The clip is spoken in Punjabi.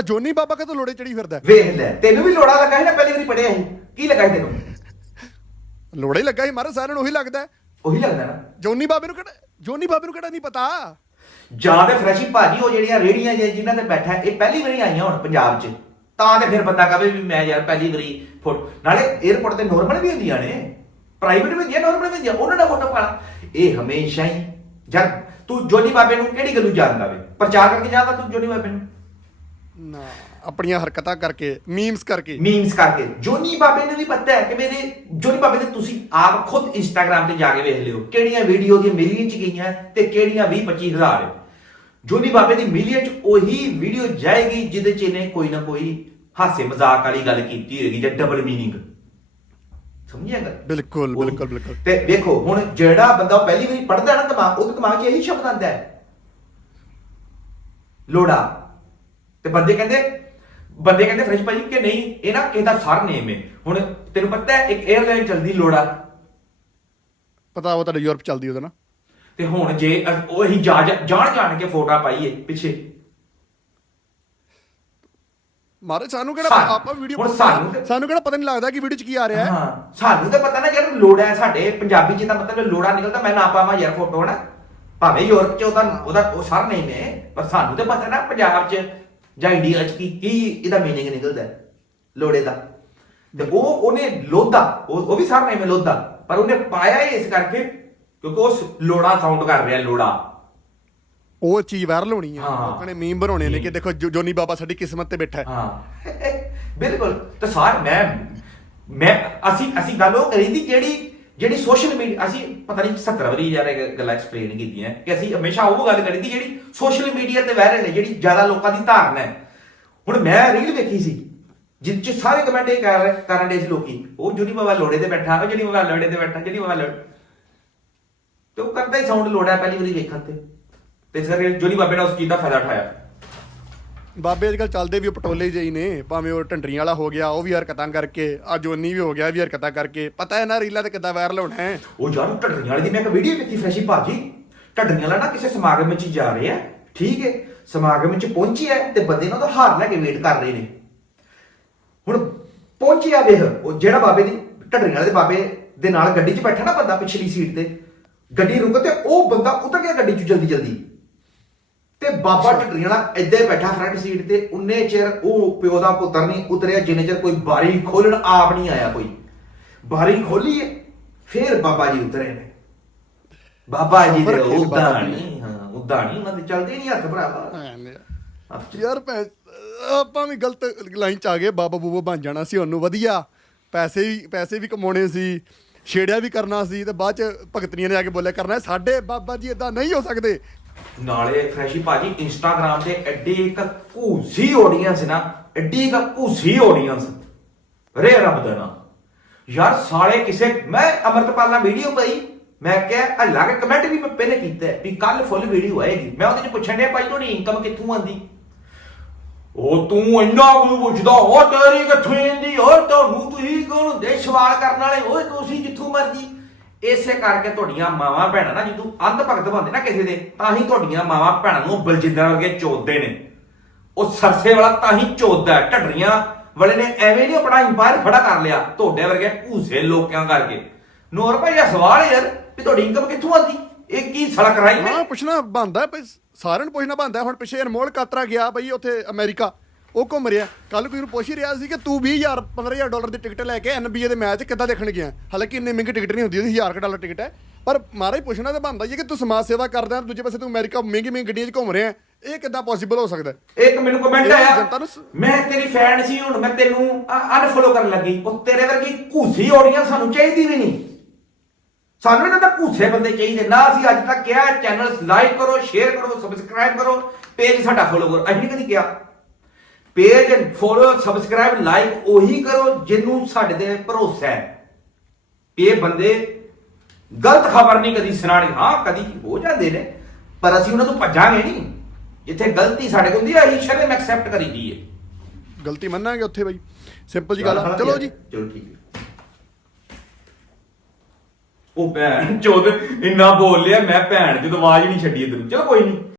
ਆ ਜੋਨੀ ਬਾਬਾ ਕਦੋਂ ਲੋੜੇ ਚੜੀ ਫਿਰਦਾ? ਵੇਖ ਲੈ ਤੈਨੂੰ ਵੀ ਲੋੜਾ ਲੱਗਾ ਸੀ ਨਾ ਪਹਿਲੀ ਵਾਰੀ ਪੜਿਆ ਸੀ? ਕੀ ਲੱਗਾ ਸੀ ਤੈਨੂੰ? ਲੋੜਾ ਹੀ ਲੱਗਾ ਸੀ ਮਾਰੇ ਸਾਰਿਆਂ ਨੂੰ ਉਹੀ ਲੱਗਦਾ। ਉਹੀ ਲੱਗਦਾ ਨਾ। ਜੋਨੀ ਬਾਬੇ ਨੂੰ ਕਿਹੜਾ ਜੋਨੀ ਬਾਬੇ ਨੂੰ ਕਿਹੜਾ ਨਹੀਂ ਪਤਾ? ਜਾਂ ਤੇ ਫਰੈਸ਼ੀ ਭਾਜੀ ਉਹ ਜਿਹੜੀਆਂ ਰੇੜੀਆਂ ਜਿਹੇ ਜਿਨ੍ਹਾਂ ਤੇ ਬੈਠਾ ਇਹ ਪਹਿਲੀ ਵਾਰੀ ਆਈਆਂ ਹੁਣ ਪੰਜਾਬ 'ਚ। ਤਾਂ ਤੇ ਫਿਰ ਬੰਦਾ ਕਹੇ ਵੀ ਮੈਂ ਯਾਰ ਪਹਿਲੀ ਵਾਰੀ ਫੋਟੋ ਨਾਲੇ 에어ਪੋਰਟ ਤੇ ਨਾਰਮਲ ਵੀ ਹੁੰਦੀਆਂ ਨੇ। ਪ੍ਰਾਈਵੇਟ ਵੀ ਹੁੰਦੀਆਂ ਨਾਰਮਲ ਵੀ ਹੁੰਦੀਆਂ। ਉਹਨਾਂ ਦਾ ਫੋਟੋ ਪਾਣਾ ਇਹ ਹਮੇਸ਼ਾ ਹੀ ਜਦ ਤੂੰ ਜੋਨੀ ਬਾਬੇ ਨੂੰ ਕਿਹੜੀ ਗੱਲੋਂ ਜਾਣਦਾ ਵੇ? ਪ੍ਰਚਾਰ ਕਰਕੇ ਜਾਣਦਾ ਤੂੰ ਜੋਨੀ ਬਾਬੇ ਨੂੰ? ਨਾ ਆਪਣੀਆਂ ਹਰਕਤਾਂ ਕਰਕੇ ਮੀਮਸ ਕਰਕੇ। ਮੀਮਸ ਕਰਕੇ। ਜੋਨੀ ਬਾਬੇ ਨੂੰ ਵੀ ਪਤਾ ਹੈ ਕਿ ਮੇਰੇ ਜੋਨੀ ਬਾਬੇ ਦੇ ਤੁਸੀਂ ਆਪ ਖੁਦ ਇੰਸਟਾਗ੍ਰam ਤੇ ਜਾ ਕੇ ਵੇਖ ਲਿਓ ਕਿਹੜੀਆਂ ਵੀਡੀਓ ਦੀ ਮਿਲੀਅਨ ਚ ਗਈਆਂ ਤੇ ਕਿਹੜੀਆਂ 20 25 ਹਜ਼ਾਰ। ਜੋਨੀ ਬਾਬੇ ਦੀ ਮਿਲੀਅਨ ਚ ਉਹੀ ਵੀਡੀਓ ਜਾਏਗੀ ਜਿਹਦੇ ਚ ਇਹਨੇ ਕੋਈ ਨਾ ਕੋਈ ਹਾਸੇ ਮਜ਼ਾਕ ਵਾਲੀ ਗੱਲ ਕੀਤੀ ਹੋਏਗੀ ਜਾਂ ਡਬਲ ਮੀਨਿੰਗ ਸਮਝਿਆ ਗੱਲ? ਬਿਲਕੁਲ ਬਿਲਕੁਲ ਬਿਲਕੁਲ। ਤੇ ਵੇਖੋ ਹੁਣ ਜਿਹੜਾ ਬੰਦਾ ਪਹਿਲੀ ਵਾਰੀ ਪੜਦਾ ਨਾ ਦਿਮਾਗ ਉਹਦੇ ਦਿਮਾਗ 'ਚ ਇਹੀ ਸ਼ਬਦ ਆਉਂਦਾ ਹੈ। ਲੋੜਾ। ਤੇ ਬੰਦੇ ਕਹਿੰਦੇ ਬੰਦੇ ਕਹਿੰਦੇ ਫਰੈਸ਼ ਭਾਜੀ ਕਿ ਨਹੀਂ ਇਹ ਨਾ ਕਿਸੇ ਦਾ ਸਰ ਨੇਮ ਹੈ ਹੁਣ ਤੈਨੂੰ ਪਤਾ ਹੈ ਇੱਕ 에ਅਰਲਾਈਨ ਚਲਦੀ ਲੋੜਾ। ਪਤਾ ਉਹ ਤੁਹਾਡੇ ਯੂਰਪ ਚੱਲਦੀ ਉਹਦਾ ਨਾ ਤੇ ਹੁਣ ਜੇ ਉਹ ਹੀ ਜਾ ਜਾ- ਜਾਣ ਜਾਣ ਕੇ ਫੋਟੋਆਂ ਪਾਈਏ ਪਿੱਛੇ। ਮਾਰੇ ਸਾਨੂੰ ਕਿਹੜਾ ਸਾਨੂੰ- ਆਪਾਂ ਵੀਡੀਓ ਹੁਣ ਸਾਨੂੰ ਸਾਨੂੰ ਕਿਹੜਾ ਪਤਾ ਨਹੀਂ ਲੱਗਦਾ ਕਿ ਵੀਡੀਓ ਚ ਕੀ ਆ ਰਿਹਾ ਹੈ। ਹਾਂ ਸਾਨੂੰ ਤਾਂ ਪਤਾ ਨਾ ਯਾਰ ਲੋੜਾ ਹੈ ਸਾਡੇ ਪੰਜਾਬੀ 'ਚ ਤਾਂ ਮਤਲਬ ਲੋੜਾ ਨਿਕਲਦਾ ਮੈਂ ਨਾ ਪਾਵਾਂ ਯਾਰ ਫੋਟੋ ਹਨਾ? ਭਾਵੇਂ ਯੂਰਪ 'ਚ ਉਹਦਾ ਉਹਦਾ ਉਹ ਸਰ ਨਹੀਂ ਨੇ ਪਰ ਸਾਨੂੰ ਤਾਂ ਪਤਾ ਨਾ ਪੰਜਾਬ 'ਚ ਜਾਂ ਇੰਡੀਆ 'ਚ ਕੀ ਕੀ ਇਹਦਾ ਮੀਨਿੰਗ ਨਿਕਲਦਾ ਹੈ? ਲੋੜੇ ਦਾ। ਤੇ ਉਹ ਉਹਨੇ ਲੋਧਾ ਉਹ ਉਹ ਵੀ ਸਰ ਨਹੀਂ ਲੋਧਾ ਪਰ ਉਹਨੇ ਪਾਇਆ ਇਸ ਕਰਕੇ ਕਿਉਂਕਿ ਉਹ ਲੋੜਾ ਸਾਊਂਡ ਕਰ ਰਿਹਾ ਲੋੜਾ ਉਹ ਚੀਜ਼ ਵਾਇਰਲ ਹੋਣੀ ਆ। ਹਾਂ। ਲੋਕਾਂ ਨੇ ਮੀਮ ਬਣਾਉਣੇ ਨੇ ਕਿ ਦੇਖੋ ਜੋ- ਜੋਨੀ ਬਾਬਾ ਸਾਡੀ ਕਿਸਮਤ ਤੇ ਬੈਠਾ ਹੈ। ਹਾਂ। ਬਿਲਕੁਲ। ਤਾਂ ਸਾਰ ਮੈਂ ਮੈਂ ਅਸੀਂ ਅਸੀਂ ਗੱਲ ਉਹ ਕਰੀ ਦੀ ਜਿਹੜੀ ਜਿਹੜੀ ਸੋਸ਼ਲ ਮੀਡੀਆ ਅਸੀਂ ਪਤਾ ਨਹੀਂ 70 ਵਾਰੀ ਯਾਰ ਇਹ ਗੱਲਾਂ ਐਕਸਪਲੇਨ ਕੀਤੀਆਂ ਕਿ ਅਸੀਂ ਹਮੇਸ਼ਾ ਉਹ ਗੱਲ ਕਰੀ ਦੀ ਜਿਹੜੀ ਸੋਸ਼ਲ ਮੀਡੀਆ ਤੇ ਵਾਇਰਲ ਹੈ, ਜਿਹੜੀ ਜ਼ਿਆਦਾ ਲੋਕਾਂ ਦੀ ਧਾਰਨਾ ਹੈ। ਹੁਣ ਮੈਂ ਰੀਲ ਵੇਖੀ ਸੀ, ਜਿਸ ਚ ਸਾਰੇ ਕਮੈਂਟ ਇਹ ਕਰ ਰਹੇ ਕਰਨ ਦੇ ਸੀ ਲੋਕੀ, ਉਹ ਜੁਨੀ ਬਾਬਾ ਲੋੜੇ ਤੇ ਬੈਠਾ, ਉਹ ਜਿਹੜੀ ਬਾਬਾ ਲੋੜੇ ਤੇ ਬੈਠਾ ਜਿਹੜੀ ਬਾਬਾ ਲੋੜ ਤੇ ਉਹ ਕਰਦਾ ਹੀ ਸਾਊਂਡ ਲੋੜਾ ਪਹਿਲੀ ਵਾਰੀ ਵੇਖਣ ਤੇ। ਤੇ ਇਸ ਕਰਕੇ ਜੁਨੀ ਬਾਬੇ ਨੇ ਉਸ ਚੀਜ਼ ਦਾ ਫਾਇਦਾ ਉਠਾਇਆ। ਬਾਬੇ ਅੱਜ ਕੱਲ ਚੱਲਦੇ ਵੀ ਉਹ ਪਟੋਲੇ ਜਿਹੀ ਨੇ, ਭਾਵੇਂ ਉਹ ਢੰਡਰੀਆਂ ਵਾਲਾ ਹੋ ਗਿਆ, ਉਹ ਵੀ ਹਰਕਤਾਂ ਕਰਕੇ ਆ ਜੋਨੀ ਵੀ ਹੋ ਗਿਆ ਵੀ ਹਰਕਤਾਂ ਕਰਕੇ। ਪਤਾ ਹੈ ਨਾ ਰੀਲਾਂ ਤੇ ਕਿੱਦਾਂ ਵਾਇਰਲ ਹੋਣਾ ਹੈ? ਉਹ ਯਾਰ ਢੱਡਰੀਆਂ ਵਾਲੀ ਦੀ ਮੈਂ ਇੱਕ ਵੀਡੀਓ ਵੇਖੀ ਫਰੈਸ਼ੀ ਭਾਜੀ। ਢੱਡਰੀਆਂ ਵਾਲਾ ਨਾ ਕਿਸੇ ਸਮਾਗਮ ਵਿੱਚ ਜਾ ਰਿਹਾ ਠੀਕ ਹੈ? ਸਮਾਗਮ ਵਿੱਚ ਪਹੁੰਚੀ ਹੈ ਤੇ ਬੰਦੇ ਨਾਲ ਉਹਦਾ ਹਾਰ ਲੈ ਕੇ ਵੇਟ ਕਰ ਰਹੇ ਨੇ। ਹੁਣ ਪਹੁੰਚਿਆ ਵੇਖ, ਉਹ ਜਿਹੜਾ ਬਾਬੇ ਦੀ, ਢੱਡਰੀਆਂ ਵਾਲੇ ਦੇ ਬਾਬੇ ਦੇ ਨਾਲ ਗੱਡੀ 'ਚ ਬੈਠਾ ਨਾ ਬੰਦਾ ਪਿਛਲੀ ਸੀਟ ਤੇ, ਗੱਡੀ ਰੁਕ ਤੇ ਉਹ ਬੰਦਾ ਉਤਰ ਗਿਆ ਗੱਡੀ 'ਚ ਜਲਦੀ ਜਲਦੀ ਤੇ ਬਾਬਾ ਢੱਡਰੀਆਂ ਵਾਲਾ ਏਦਾਂ ਹੀ ਬੈਠਾ ਫਰੰਟ ਸੀਟ ਤੇ ਉਨੇ ਚਿਰ ਉਹ ਪਿਓ ਦਾ ਪੁੱਤਰ ਨਹੀਂ ਉਤਰਿਆ ਜਿੰਨੇ ਚਿਰ ਕੋਈ ਬਾਰੀ ਖੋਲਣ ਆਪ ਨਹੀਂ ਆਇਆ ਕੋਈ। ਬਾਰੀ ਖੋਲੀ ਹੈ ਫਿਰ ਬਾਬਾ ਜੀ ਉਤਰੇ ਨੇ। ਬਾਬਾ ਜੀ ਦੇ ਉਦਾਂ। ਨਹੀਂ ਹਾਂ ਉਦਾਂ ਨਹੀਂ ਉਹਨਾਂ ਦੇ ਚੱਲਦੇ ਨਹੀਂ ਹੱਥ ਭਰਾਵਾ। ਯਾਰ ਪੈ ਆਪਾਂ ਵੀ ਗਲਤ ਲਾਈਨ ਚ ਆ ਗਏ ਬਾਬਾ ਬੂਬਾ ਬਣ ਜਾਣਾ ਸੀ ਉਹਨੂੰ ਵਧੀਆ। ਪੈਸੇ ਵੀ ਪੈਸੇ ਵੀ ਕਮਾਉਣੇ ਸੀ ਛੇੜਿਆ ਵੀ ਕਰਨਾ ਸੀ ਤੇ ਬਾਅਦ ਚ ਭਗਤਨੀਆਂ ਨੇ ਆ ਕੇ ਬੋਲਿਆ ਕਰਨਾ ਸਾਡੇ ਬਾਬਾ ਜੀ ਇਦਾਂ ਨਹੀਂ ਹੋ ਸਕਦੇ। ਨਾਲੇ ਫਰੈਸ਼ੀ ਭਾਜੀ ਇੰਸਟਾਗ੍ਰam ਤੇ ਐਡੀ ਇੱਕ ਘੂਸੀ ਆਡੀਅנס ਨਾ, ਐਡੀ ਇੱਕ ਘੂਸੀ ਆਡੀਅנס ਰੇ ਰੱਬ ਦਾ ਨਾ ਯਾਰ ਸਾਲੇ ਕਿਸੇ, ਮੈਂ ਅਮਰਤਪਾਲ ਨਾਲ ਵੀਡੀਓ ਪਾਈ। ਮੈਂ ਕਿਹਾ ਅਲੱਗ ਕਮੈਂਟ ਵੀ ਮੈਂ ਪਹਿਲੇ ਕੀਤਾ ਵੀ ਕੱਲ ਫੁੱਲ ਵੀਡੀਓ ਆਏਗੀ। ਮੈਂ ਉਹਦੇ ਚ ਪੁੱਛਣ ਡਿਆ, ਭਾਈ ਤੁਹਾਡੀ ਇਨਕਮ ਕਿੱਥੋਂ ਆਂਦੀ ਉਹ ਤੂੰ ਇੰਨਾ ਕੁ ਪੁੱਛਦਾ, ਉਹ ਤੇਰੀ ਕਿੱਥੋਂ ਆਂਦੀ ਉਹ ਤੁਹਾਨੂੰ ਤੁਸੀਂ ਕੋਣ ਦੇ ਸਵਾਲ ਕਰਨ ਵਾਲੇ ਓਏ ਤੁਸੀਂ ਜਿੱਥੋਂ ਮਰਜ਼ੀ ਇਸੇ ਕਰਕੇ ਤੁਹਾਡੀਆਂ ਮਾਵਾਂ ਭੈਣਾਂ ਨਾ ਜਦੋਂ ਅੰਧ ਭਗਤ ਬੰਦੇ ਨਾ ਕਿਸੇ ਦੇ, ਤਾਂ ਹੀ ਤੁਹਾਡੀਆਂ ਮਾਵਾਂ ਭੈਣਾਂ ਨੂੰ ਬਲਜਿੰਦਰ ਵਰਗੇ ਚੋਦਦੇ ਨੇ। ਉਹ ਸਰਸੇ ਵਾਲਾ ਤਾਂ ਹੀ ਚੋਦਦਾ ਢੱਡਰੀਆਂ ਵਾਲੇ ਨੇ ਐਵੇਂ ਨਹੀਂ ਆਪਣਾ ਇੰਪਾਇਰ ਖੜਾ ਕਰ ਲਿਆ, ਤੁਹਾਡੇ ਵਰਗੇ ਭੂਸੇ ਲੋਕਾਂ ਕਰਕੇ। ਨੂਰ ਭਾਈ ਦਾ ਸਵਾਲ ਯਾਰ ਵੀ ਤੁਹਾਡੀ ਇਨਕਮ ਕਿੱਥੋਂ ਆਉਂਦੀ? ਇਹ ਕੀ ਸੜਕ ਰਾਈ ਨੇ? ਹਾਂ, ਪੁੱਛਣਾ ਬੰਦਾ ਸਾਰਿਆਂ ਨੂੰ ਪੁੱਛਣਾ ਬੰਦਾ ਹੁਣ ਪਿੱਛੇ ਅਨਮੋਲ ਕਾਤਰਾ ਗਿਆ ਬਈ ਉੱਥੇ ਅਮਰੀਕਾ। ਉਹ ਘੁੰਮ ਰਿਹਾ। ਕੱਲ ਕੋਈ ਨੂੰ ਪੁੱਛ ਹੀ ਰਿਹਾ ਸੀ ਕਿ ਤੂੰ 20000 15000 ਡਾਲਰ ਦੀ ਟਿਕਟ ਲੈ ਕੇ NBA ਦੇ ਮੈਚ ਕਿੱਦਾਂ ਦੇਖਣ ਗਿਆ। ਹਾਲਾਂਕਿ ਇੰਨੀ ਮਹਿੰਗੀ ਟਿਕਟ ਨਹੀਂ ਹੁੰਦੀ ਉਹਦੀ 1000 ਕੁ ਡਾਲਰ ਟਿਕਟ ਹੈ। ਪਰ ਮਾਰਾ ਹੀ ਪੁੱਛਣਾ ਤਾਂ ਬੰਦਾ ਹੀ ਹੈ ਕਿ ਤੂੰ ਸਮਾਜ ਸੇਵਾ ਕਰਦਾ ਦੂਜੇ ਪਾਸੇ ਤੂੰ ਅਮਰੀਕਾ ਮਹਿੰਗੀ ਮਹਿੰਗੀ ਗੱਡੀਆਂ 'ਚ ਘੁੰਮ ਰਿਹਾ ਇਹ ਕਿੱਦਾਂ ਪੋਸੀਬਲ ਹੋ ਸਕਦਾ? ਇੱਕ ਮੈਨੂੰ ਕਮੈਂਟ ਆਇਆ। ਜਨਤਾ ਨੂੰ ਸ- ਮੈਂ ਤੇਰੀ ਫੈਨ ਸੀ ਹੁਣ ਮੈਂ ਤੈਨੂੰ ਅਨਫੋਲੋ ਕਰਨ ਲੱਗੀ। ਉਹ ਤੇਰੇ ਵਰਗੀ ਘੂਸੀ ਔੜੀਆਂ ਸਾਨੂੰ ਚਾਹੀਦੀ ਵੀ ਨਹੀਂ। ਸਾਨੂੰ ਇਹਨਾਂ ਦਾ ਘੂਸੇ ਬੰਦੇ ਚਾਹੀਦੇ। ਨਾ ਅਸੀਂ ਅੱਜ ਤੱਕ ਕਿਹਾ ਚੈਨਲ ਲਾਈਕ ਕਰੋ ਸ਼ੇਅਰ ਕਰੋ ਸਬਸਕ੍ਰਾਈਬ ਕਰੋ ਪੇਜ ਸਾਡਾ ਫੋਲੋ ਕਰੋ ਅਸੀਂ ਕਦੀ ਕਿਹਾ। ਪੇਜ ਫੋਲੋ ਸਬਸਕ੍ਰਾਈਬ ਲਾਈਕ ਉਹੀ ਕਰੋ ਜਿਹਨੂੰ ਸਾਡੇ ਤੇ ਭਰੋਸਾ ਹੈ। ਇਹ ਬੰਦੇ ਗਲਤ ਖਬਰ ਨਹੀਂ ਕਦੀ ਸੁਣਾਣੀ ਹਾਂ ਕਦੀ ਹੋ ਜਾਂਦੇ ਨੇ ਪਰ ਅਸੀਂ ਉਹਨਾਂ ਤੋਂ ਭੱਜਾਂਗੇ ਨਹੀਂ। ਜਿੱਥੇ ਗਲਤੀ ਸਾਡੇ ਕੋਲ ਹੁੰਦੀ ਹੈ ਅਸੀਂ ਸ਼ਰਮ ਐਕਸੈਪਟ ਕਰੀਦੀ ਹੈ। ਗਲਤੀ ਮੰਨਾਂਗੇ ਉੱਥੇ ਬਈ। ਸਿੰਪਲ ਜੀ ਗੱਲ ਆ। ਚਲੋ ਜੀ। ਚਲੋ ਠੀਕ ਹੈ। ਉਹ ਭੈਣ ਚੋਦ ਇੰਨਾ ਬੋਲ ਲਿਆ ਮੈਂ ਭੈਣ ਜਦੋਂ ਆਵਾਜ਼ ਨਹੀਂ ਛੱਡੀ ਇਧਰ ਕੋਈ ਨਹੀਂ।